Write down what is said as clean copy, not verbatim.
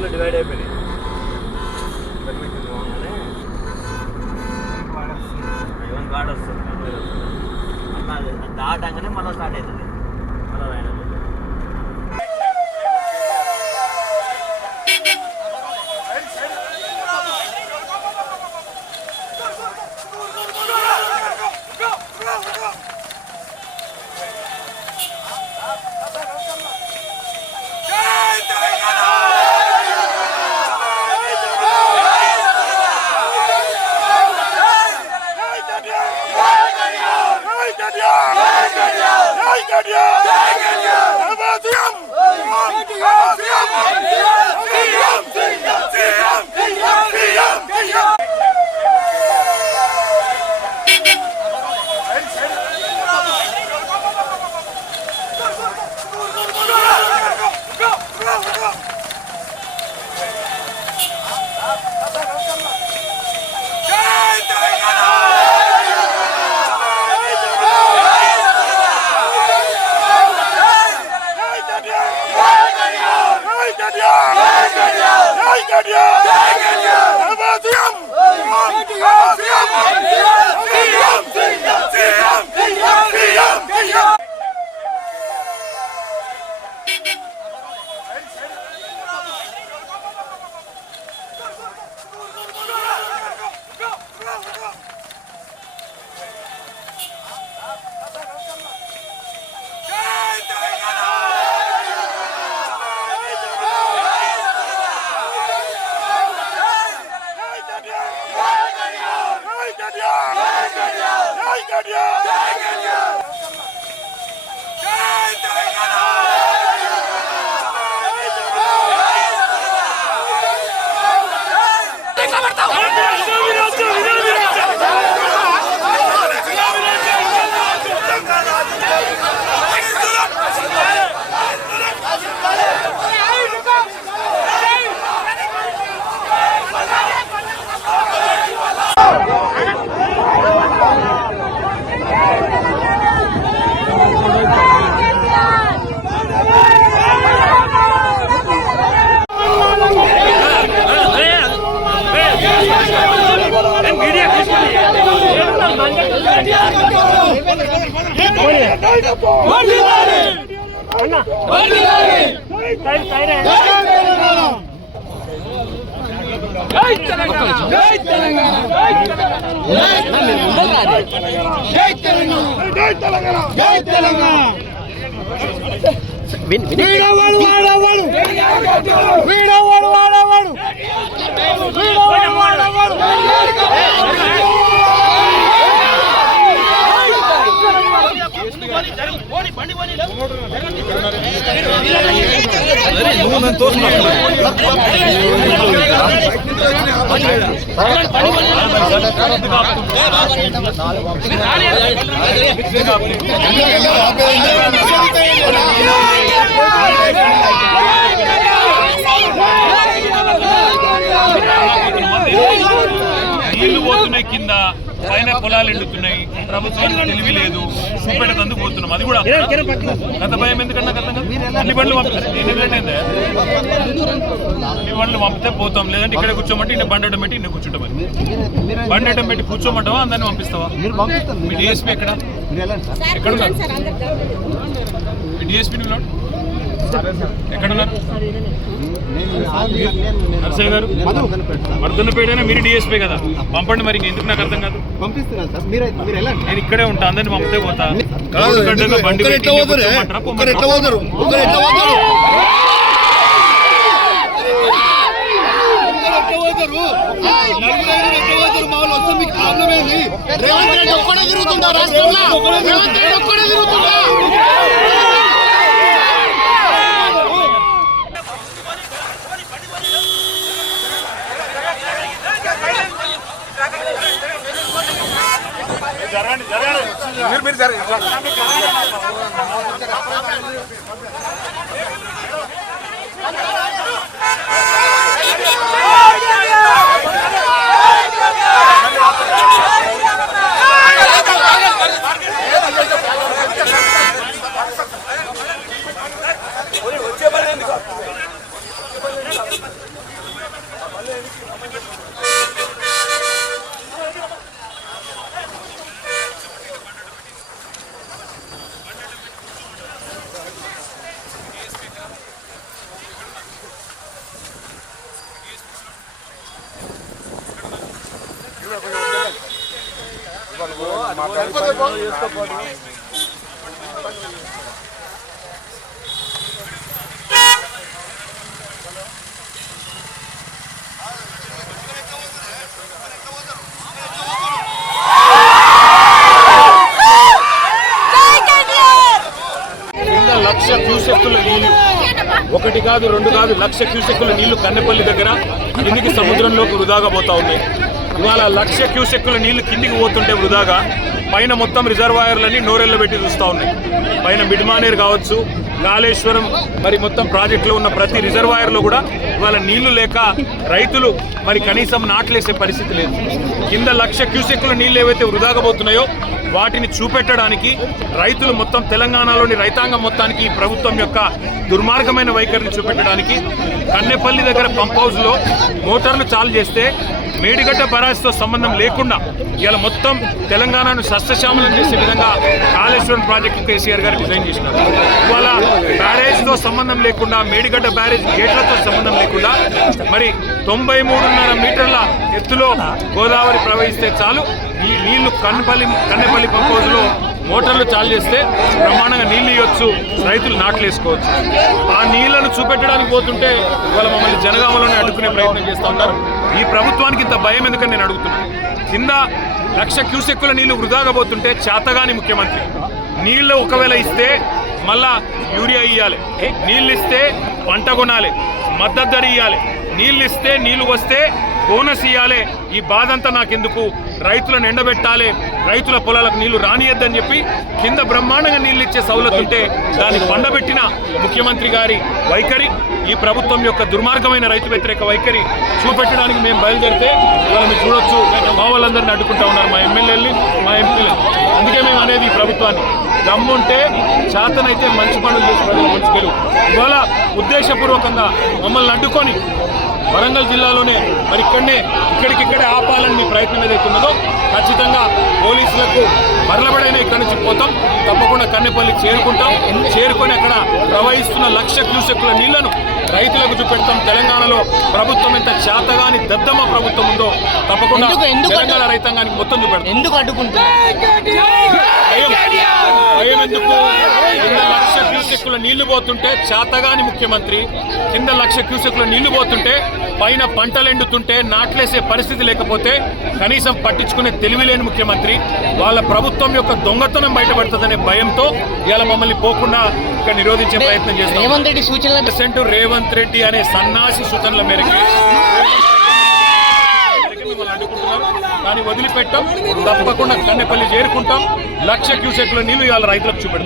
దారిలో డివైడ్ అయిపోయినాయి. వాడ వస్తుంది మళ్ళీ దాటంగానే మళ్ళీ స్టార్ట్ అవుతుంది మళ్ళీ ఆయన నీళ్లు పోతున్నాయి, కింద పైన పొలాలు ఎండుతున్నాయి, ప్రభుత్వానికి తెలివి లేదు, చూపెట్టేందుకు పోతున్నాం. అది కూడా గత భయం ఎందుకన్నా కదా అన్ని బండ్లు పంపిస్తాం, అన్ని బండ్లు పంపితే పోతాం, లేదంటే ఇక్కడ కూర్చోమంటే ఇన్న బండి అడ్డం పెట్టి ఇన్న కూర్చుంటామని. బండి అడ్డం పెట్టి కూర్చోమంటావా అందరిని పంపిస్తావా? మీ డిఎస్పీ ఎక్కడ ఎక్కడున్నారు? మీ డిఎస్పీ ఎక్కడున్నారు? నర్సయ్య గారు మర్దన్నపేటైనా మీరు డిఎస్పీ కదా, పంపండి. మరి ఎందుకు నాకు అర్థం కాదు. నేను ఇక్కడే ఉంటా, అందరిని పంపితే పోతా. బండి జరగండి జరగండి మీరు జరగండి. వచ్చే కింద 1,00,000 క్యూసెక్కుల నీళ్లు, ఒకటి కాదు రెండు కాదు 1,00,000 క్యూసెక్కుల నీళ్లు కన్నెపల్లి దగ్గర కిందికి సముద్రంలోకి వృధాగా పోతా ఉన్నాయి. ఇవాళ 1,00,000 క్యూసెక్కుల నీళ్లు కిందికి పోతుంటే వృధాగా పైన మొత్తం రిజర్వాయర్లన్నీ నోరెళ్ళ పెట్టి చూస్తూ ఉన్నాయి. పైన మిడ్మానేర్ కావచ్చు, కాళేశ్వరం, మరి మొత్తం ప్రాజెక్టులో ఉన్న ప్రతి రిజర్వాయర్లో కూడా ఇవాళ నీళ్లు లేక రైతులు మరి కనీసం నాట్లేసే పరిస్థితి లేదు. కింద 1,00,000 క్యూసెక్కుల నీళ్లు ఏవైతే వృధాగా పోతున్నాయో వాటిని చూపెట్టడానికి రైతులు మొత్తం తెలంగాణలోని రైతాంగం మొత్తానికి ఈ ప్రభుత్వం యొక్క దుర్మార్గమైన వైఖరిని చూపెట్టడానికి కన్నెపల్లి దగ్గర పంప్ హౌస్లో మోటార్లు చాలు చేస్తే మేడిగడ్డ బరాజ్తో సంబంధం లేకుండా ఇవాళ మొత్తం తెలంగాణను సస్యశ్యామలం చేసే విధంగా కాళేశ్వరం ప్రాజెక్టు కేసీఆర్ గారు డిజైన్ చేసినారు. ఇవాళ బ్యారేజ్తో సంబంధం లేకుండా, మేడిగడ్డ బ్యారేజ్ గేట్లతో సంబంధం లేకుండా మరి 93.5 మీటర్ల ఎత్తులో గోదావరి ప్రవహిస్తే చాలు ఈ నీళ్లు కన్నెపల్లి పంప్ హౌస్లో మోటార్లు చాలు చేస్తే బ్రహ్మాండంగా నీళ్ళు ఇవ్వచ్చు, రైతులు నాట్లు వేసుకోవచ్చు. ఆ నీళ్లను చూపెట్టడానికి పోతుంటే ఇవాళ మమ్మల్ని జనగామలోనే అడ్డుకునే ప్రయత్నం చేస్తూ ఉన్నారు. ఈ ప్రభుత్వానికి ఇంత భయం ఎందుకని నేను అడుగుతున్నాను. కింద 1,00,000 క్యూసెక్కుల నీళ్లు వృధాగా పోతుంటే చేతగాని ముఖ్యమంత్రి నీళ్లు ఒకవేళ ఇస్తే మళ్ళా యూరియా ఇవ్వాలి, నీళ్ళు ఇస్తే పంట కొనాలి, మద్దతు ధర ఇవ్వాలి, నీళ్ళు ఇస్తే నీళ్లు వస్తే బోనస్ ఇవ్వాలి. ఈ బాధ అంతా నాకెందుకు, రైతులను ఎండబెట్టాలి, రైతుల పొలాలకు నీళ్లు రానియద్దని చెప్పి కింద బ్రహ్మాండంగా నీళ్ళు ఇచ్చే సౌలత్ ఉంటే దాన్ని పండబెట్టిన ముఖ్యమంత్రి గారి వైఖరి, ఈ ప్రభుత్వం యొక్క దుర్మార్గమైన రైతు వ్యతిరేక వైఖరి చూపెట్టడానికి మేము బయలుదేరితే ఇవాళ మీరు చూడొచ్చు మా వాళ్ళందరినీ అడ్డుకుంటా ఉన్నారు, మా ఎమ్మెల్యేలని, మా ఎంపీలు. అందుకే మేము అనేది ఈ ప్రభుత్వాన్ని దమ్ముంటే చేతనైతే మంచి పనులు చేసి ప్రజలు మంచి గెలువు. ఇవాళ ఉద్దేశపూర్వకంగా మమ్మల్ని అడ్డుకొని వరంగల్ జిల్లాలోనే మరి ఇక్కడికిక్కడే ఆపాలని మీ ప్రయత్నం ఏదైతే ఉన్నదో ఖచ్చితంగా పోలీసులకు మరలబడైనా ఇక్కడి నుంచి పోతాం. తప్పకుండా కన్నెపల్లి చేరుకొని అక్కడ ప్రవహిస్తున్న 1,00,000 క్యూసెక్కుల నీళ్లను రైతులకు చూపెడతాం. తెలంగాణలో ప్రభుత్వం ఎంత చేతగాని దద్దమ్మ ప్రభుత్వం ఉందో తప్పకుండా తెలంగాణ రైతాంగానికి మొత్తం చూపెడతాం. ఎందుకు అడ్డుకుంటున్నారు? భయం ఎందుకు? కింద 1,00,000 క్యూసెక్కుల నీళ్లు పోతుంటే చేతగాని ముఖ్యమంత్రి, కింద 1,00,000 క్యూసెక్కుల నీళ్లు పోతుంటే పైన పంటలు ఎండుతుంటే నాట్లేసే పరిస్థితి లేకపోతే కనీసం పట్టించుకునే తెలివిలేని ముఖ్యమంత్రి, వాళ్ళ ప్రభుత్వం యొక్క దొంగతనం బయటపడుతుందనే భయంతో ఇవాళ మమ్మల్ని పోకుండా ఇక్కడ నిరోధించే ప్రయత్నం చేస్తాం. రేవంత్ రెడ్డి సూచనల రేవంత్ రెడ్డి అనే సన్నాసి సూచనల మేరకు మిమ్మల్ని అడ్డుకుంటున్నారు. కానీ వదిలిపెట్టాం, తప్పకుండా కన్నెపల్లి చేరుకుంటాం. 1,00,000 క్యూసెక్కుల నీళ్లు ఇవాళ రైతులకు చూపెడతాం.